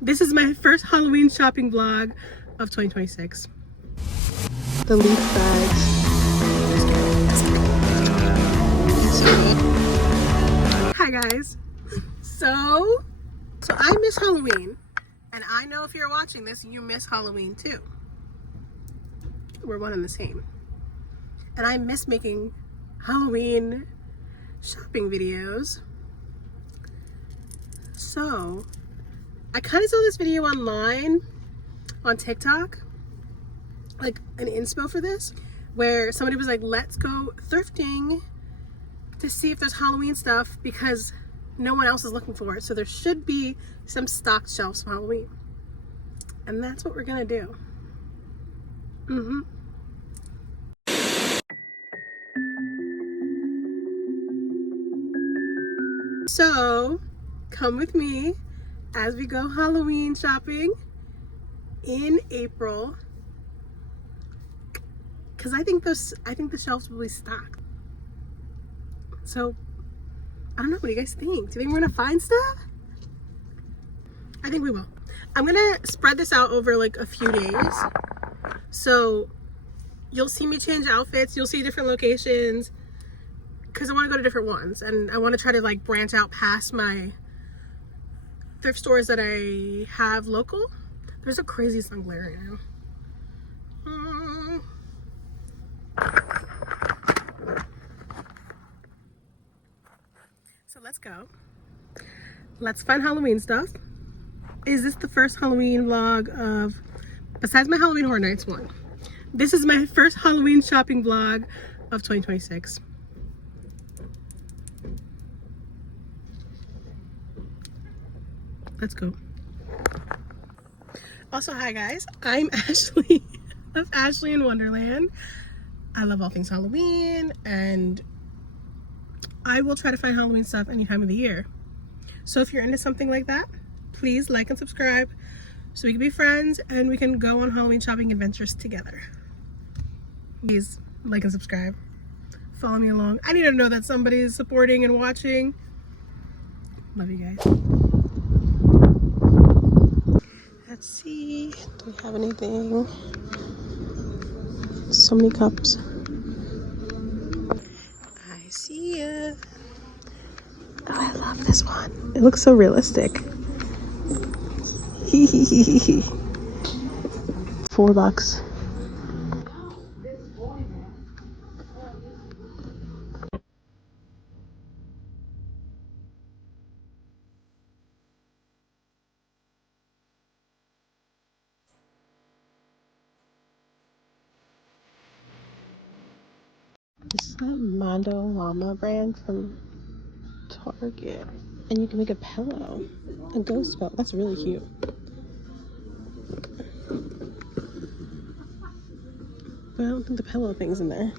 This is my first Halloween shopping vlog of 2026. The leaf bags. Hi guys. So I miss Halloween, and I know if you're watching this, you miss Halloween too. We're one and the same. And I miss making Halloween shopping videos. So I kind of saw this video online on TikTok, like an inspo for this, where somebody was like, let's go thrifting to see if there's Halloween stuff because no one else is looking for it. So there should be some stocked shelves for Halloween. And that's what we're gonna do. So come with me as we go Halloween shopping in April, because I think the shelves will be stocked. So I don't know, what do you guys think? Do you think we're gonna find stuff? I think we will. I'm gonna spread this out over like a few days, so you'll see me change outfits, you'll see different locations, because I want to go to different ones, and I want to try to like branch out past my thrift stores that I have local. There's a crazy sun glare right now. So let's go. Let's find Halloween stuff. Is this the first Halloween vlog of, besides my Halloween Horror Nights one? This is my first Halloween shopping vlog of 2026. Let's go. Also, hi guys, I'm Ashley of Ashley in Wonderland. I love all things Halloween, and I will try to find Halloween stuff any time of the year. So if you're into something like that, please like and subscribe so we can be friends and we can go on Halloween shopping adventures together. Please like and subscribe. Follow me along. I need to know that somebody is supporting and watching. Love you guys. Let's see, do we have anything? So many cups. I see ya. Oh, I love this one. It looks so realistic. $4. This is that Mondo Llama brand from Target. And you can make a pillow. A ghost pillow. That's really cute. But I don't think the pillow thing's in there.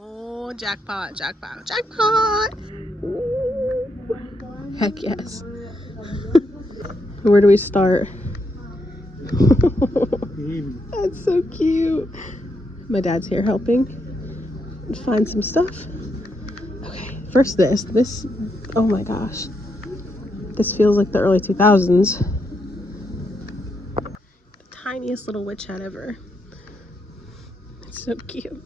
Oh, jackpot, jackpot, jackpot! Ooh. Heck yes. Where do we start? That's so cute. My dad's here helping find some stuff. Okay, first this, oh my gosh. This feels like the early 2000s. The tiniest little witch hat ever. It's so cute.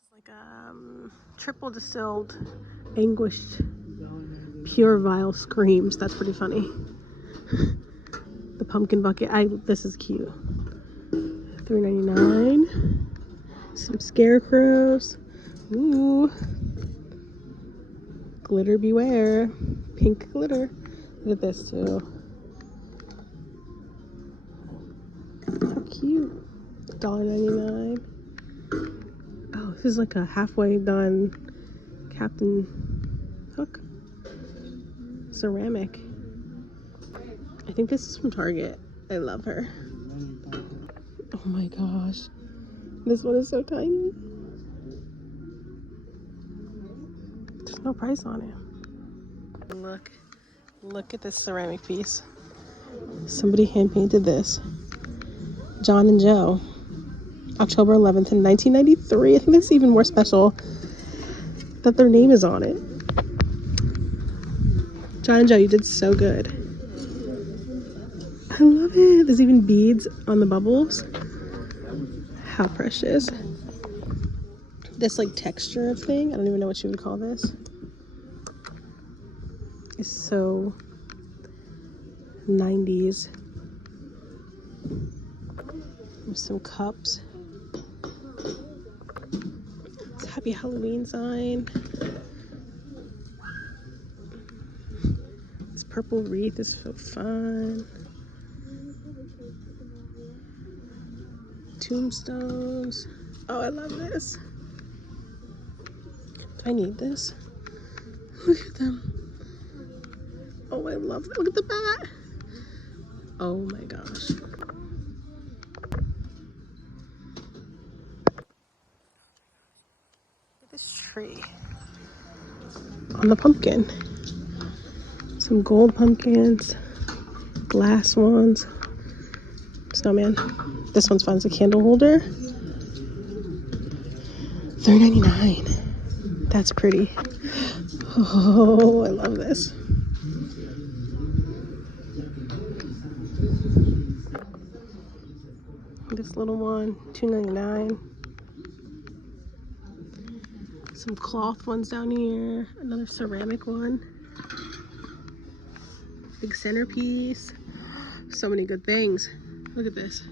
It's like triple distilled, anguished, pure vile screams. That's pretty funny. The pumpkin bucket. This is cute. $3.99. Some scarecrows. Ooh. Glitter beware. Pink glitter. Look at this too. How cute. $1.99. Oh, this is like a halfway done Captain Hook. Ceramic. I think this is from Target. I love her. Oh my gosh. This one is so tiny. There's no price on it. Look at this ceramic piece. Somebody hand painted this. John and Joe. October 11th in 1993. I think that's even more special that their name is on it. John and Joe, you did so good. I love it. There's even beads on the bubbles. How precious. This like texture of thing, I don't even know what you would call this. It's so 90s. There's some cups. It's a Happy Halloween sign. This purple wreath is so fun. Tombstones. Oh, I love this. Do I need this? Look at them. Oh, I love that. Look at the bat. Oh my gosh. Look at this tree on the pumpkin. Some gold pumpkins, glass ones, snowman. This one's fun. It's a candle holder. $3.99. That's pretty. Oh, I love this. This little one, $2.99. Some cloth ones down here. Another ceramic one. Big centerpiece. So many good things. Look at this.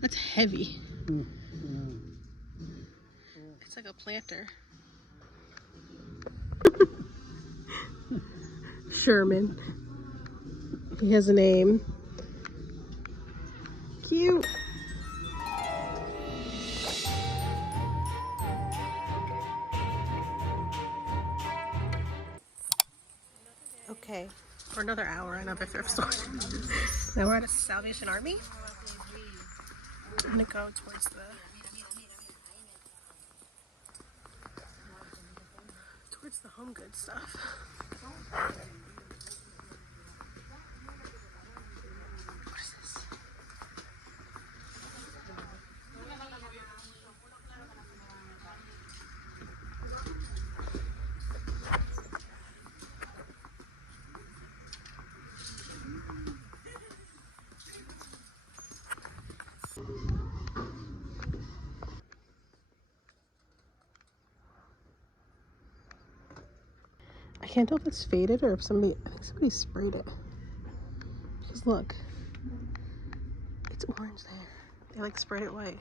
That's heavy. It's like a planter. Sherman. He has a name. Cute. Okay, for another hour, another thrift store. Now we're at a Salvation Army. I'm gonna go towards the home goods stuff. What is this? I can't tell if it's faded or if I think somebody sprayed it. Because look, it's orange there. They like sprayed it white.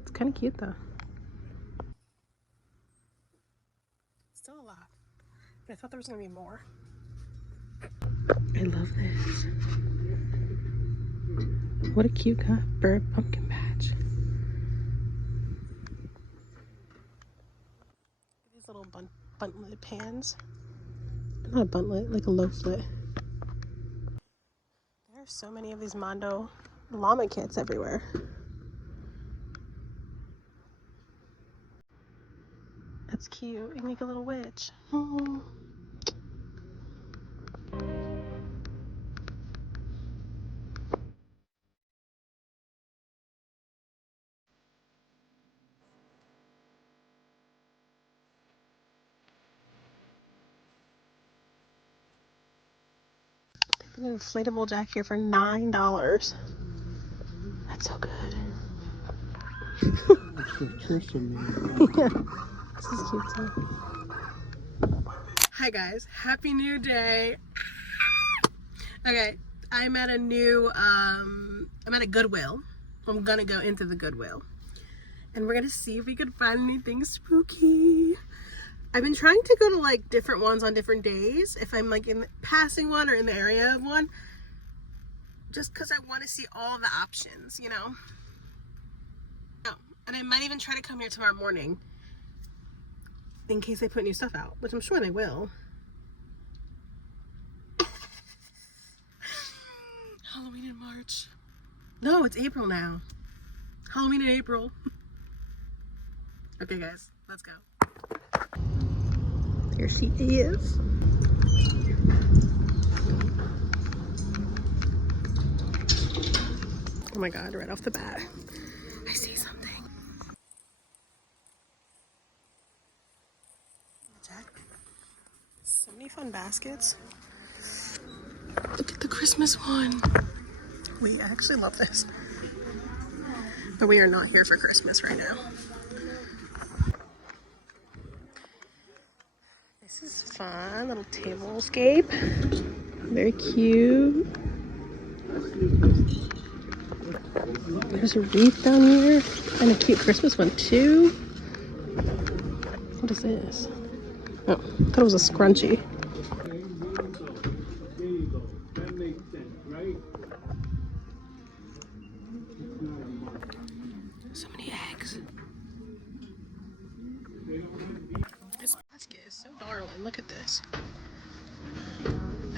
It's kind of cute though. Still a lot, but I thought there was gonna be more. I love this. What a cute bird pumpkin patch. These little buntlet pans. Not a buntlet, like a loaflet. There are so many of these Mondo llama kits everywhere. That's cute. You make a little witch. Oh. An inflatable jack here for $9. That's so good. Yeah, this is cute too. Hi guys, happy new day. Okay, I'm at a Goodwill. I'm gonna go into the Goodwill and we're gonna see if we could find anything spooky. I've been trying to go to like different ones on different days if I'm like passing one or in the area of one, just because I want to see all the options, you know. Oh, and I might even try to come here tomorrow morning in case they put new stuff out, which I'm sure they will. Halloween in March. No, it's April now. Halloween in April. Okay guys, let's go. There she is. Oh my God, right off the bat. I see something. So many fun baskets. Look at the Christmas one. We actually love this. But we are not here for Christmas right now. This is fun, little tablescape. Very cute. There's a wreath down here and a cute Christmas one too. What is this? Oh, I thought it was a scrunchie. So many eggs. This basket is so darling. Look at this.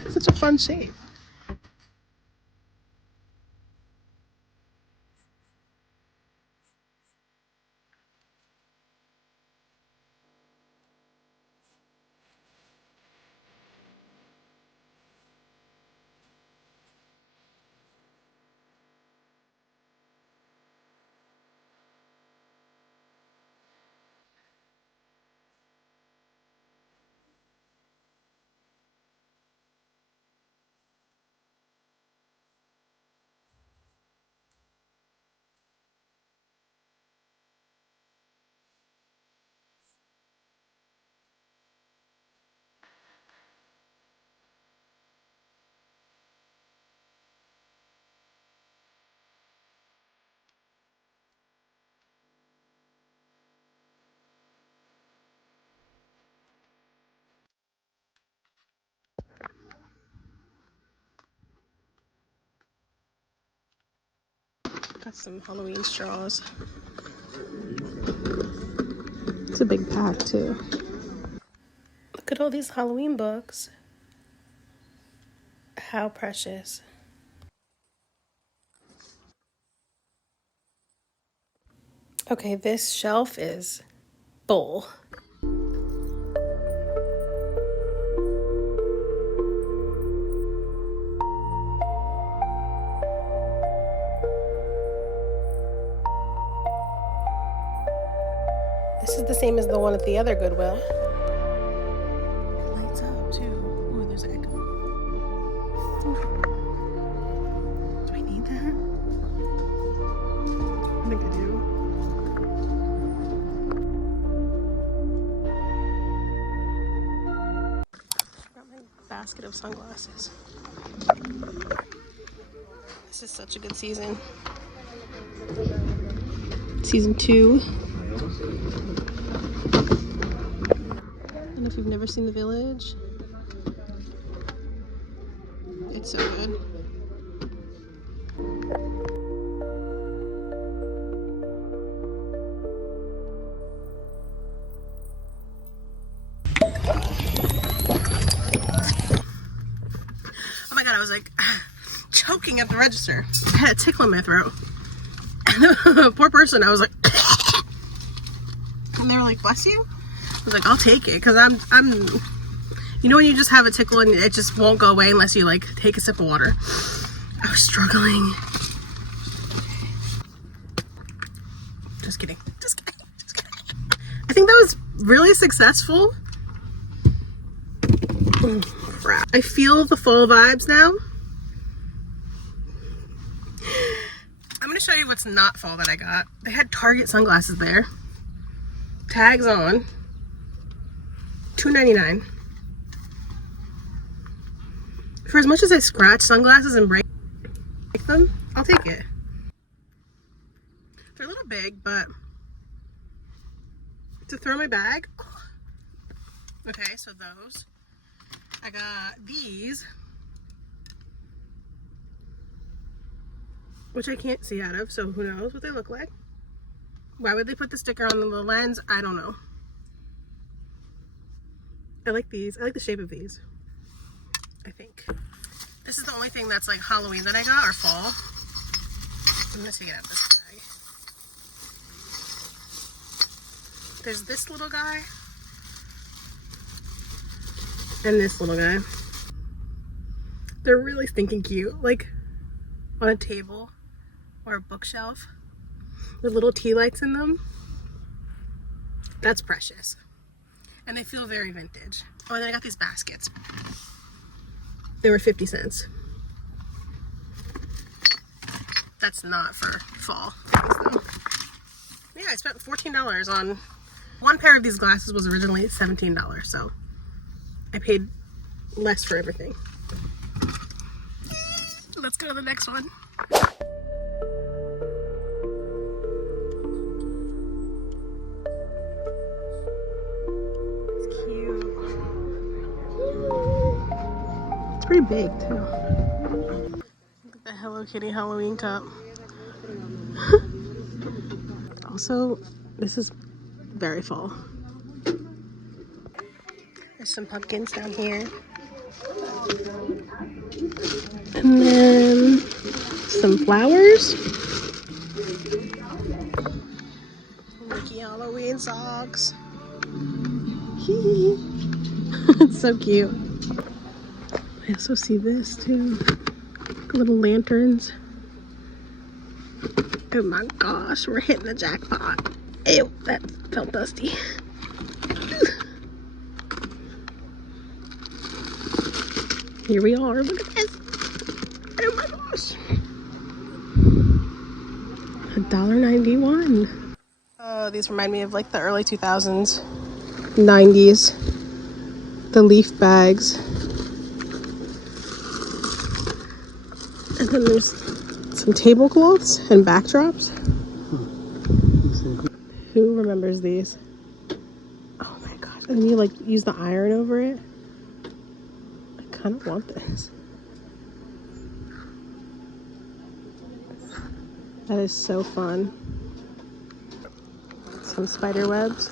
It's such a fun shape. Got some Halloween straws. It's a big pack too. Look at all these Halloween books. How precious. Okay, this shelf is full. This is the same as the one at the other Goodwill. It lights up too. Oh, there's an echo. Do I need that? I think I do. I got my basket of sunglasses. This is such a good season. Season 2. And if you've never seen The Village, it's so good. Oh my God, I was like choking at the register. I had a tickle in my throat. Poor person, I was like, and they were like, bless you? I was like, I'll take it, because I'm, you know when you just have a tickle and it just won't go away unless you like take a sip of water? I was struggling. Just kidding, just kidding, just kidding. I think that was really successful. Oh, crap. I feel the fall vibes now. I'm gonna show you what's not fall that I got. They had Target sunglasses there. Tags on. $2.99. For as much as I scratch sunglasses and break them, I'll take it. They're a little big, but to throw in my bag. Okay, so those. I got these, which I can't see out of, so who knows what they look like. Why would they put the sticker on the lens? I don't know. I like these. I like the shape of these, I think. This is the only thing that's like Halloween that I got, or fall. I'm gonna take it out of this bag. There's this little guy. And this little guy. They're really stinking cute. Like, on a table. or a bookshelf with little tea lights in them. That's precious. And they feel very vintage. Oh, and then I got these baskets. They were 50 cents. That's not for fall things though. Yeah, I spent $14 on one pair of these glasses. Was originally $17, so I paid less for everything. Let's go to the next one. It's cute. It's pretty big too. Look at the Hello Kitty Halloween cup. Also, this is very fall. There's some pumpkins down here. And then some flowers. Mickey Halloween socks. It's so cute. I also see this too. Little lanterns. Oh my gosh, we're hitting the jackpot. Ew, that felt dusty. Here we are, look at this. Oh my gosh. $1.91. Oh, these remind me of like the early 2000s, 90s. The leaf bags. And then there's some tablecloths and backdrops. Who remembers these? Oh my gosh. And then you like use the iron over it. I kind of want this. That is so fun. Some spider webs.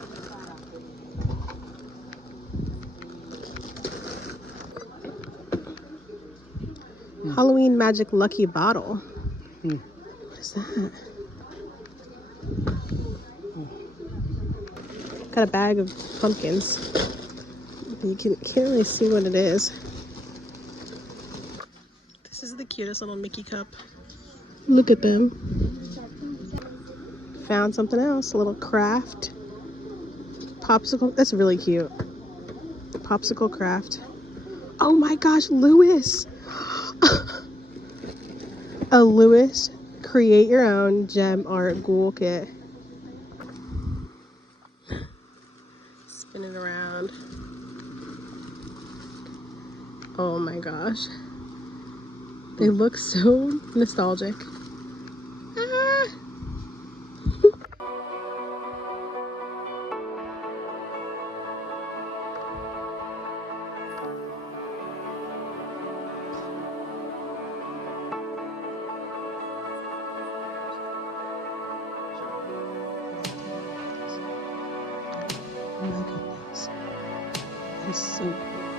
Halloween Magic Lucky Bottle. What is that? Got a bag of pumpkins. You can't really see what it is. This is the cutest little Mickey cup. Look at them. Found something else. A little craft. Popsicle. That's really cute. Popsicle craft. Oh my gosh, Lewis. A Lewis create your own gem art ghoul kit. Spin it around. Oh my gosh. They look so nostalgic. Ah. Oh my goodness. That is so cool.